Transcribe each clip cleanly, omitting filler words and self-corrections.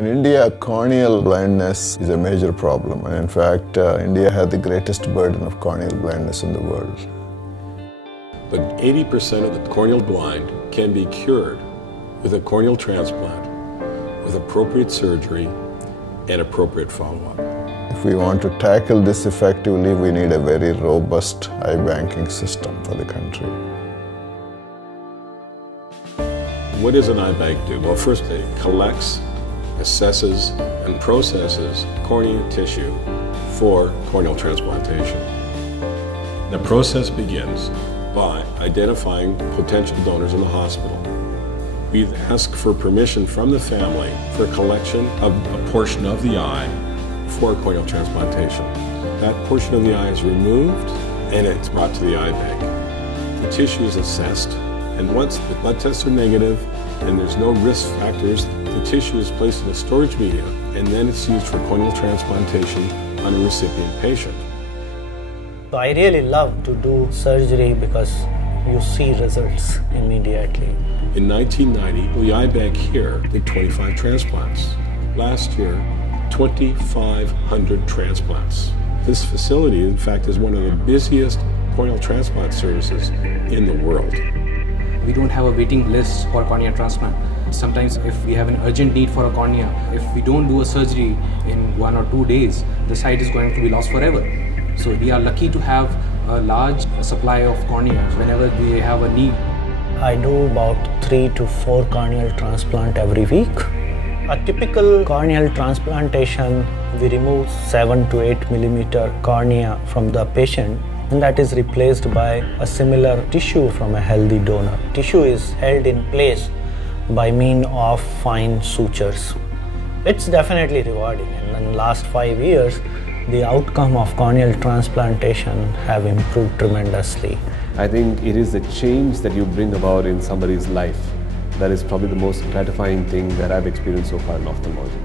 In India, corneal blindness is a major problem, and in fact, India has the greatest burden of corneal blindness in the world. But 80% of the corneal blind can be cured with a corneal transplant, with appropriate surgery and appropriate follow-up. If we want to tackle this effectively, we need a very robust eye banking system for the country. What does an eye bank do? Well, first it collects, assesses, and processes cornea tissue for corneal transplantation. The process begins by identifying potential donors in the hospital. We ask for permission from the family for collection of a portion of the eye for corneal transplantation. That portion of the eye is removed and it's brought to the eye bank. The tissue is assessed, and once the blood tests are negative and there's no risk factors, the tissue is placed in a storage media and then it's used for corneal transplantation on a recipient patient. I really love to do surgery because you see results immediately. In 1990, the eye bank here did 25 transplants. Last year, 2,500 transplants. This facility, in fact, is one of the busiest corneal transplant services in the world. We don't have a waiting list for cornea transplant. Sometimes if we have an urgent need for a cornea, if we don't do a surgery in 1 or 2 days, the sight is going to be lost forever. So we are lucky to have a large supply of corneas whenever they have a need. I do about 3 to 4 corneal transplant every week. A typical corneal transplantation, we remove 7 to 8 millimeter cornea from the patient, and that is replaced by a similar tissue from a healthy donor. Tissue is held in place by means of fine sutures. It's definitely rewarding, and in the last 5 years, the outcome of corneal transplantation have improved tremendously. I think it is the change that you bring about in somebody's life that is probably the most gratifying thing that I've experienced so far in ophthalmology.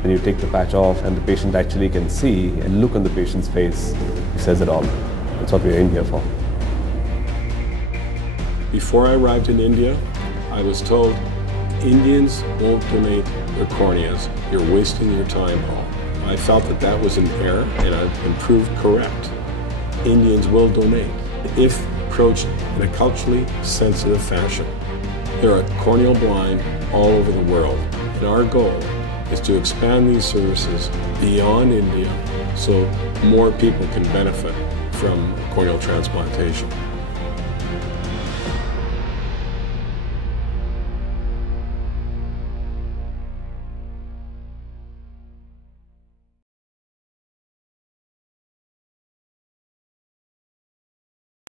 When you take the patch off and the patient actually can see and look on the patient's face, it says it all. That's what we're in here for. Before I arrived in India, I was told, Indians won't donate their corneas. You're wasting your time, Paul. I felt that that was an error, and I've been proved correct. Indians will donate if approached in a culturally sensitive fashion. There are corneal blind all over the world, and our goal is to expand these services beyond India so more people can benefit from corneal transplantation.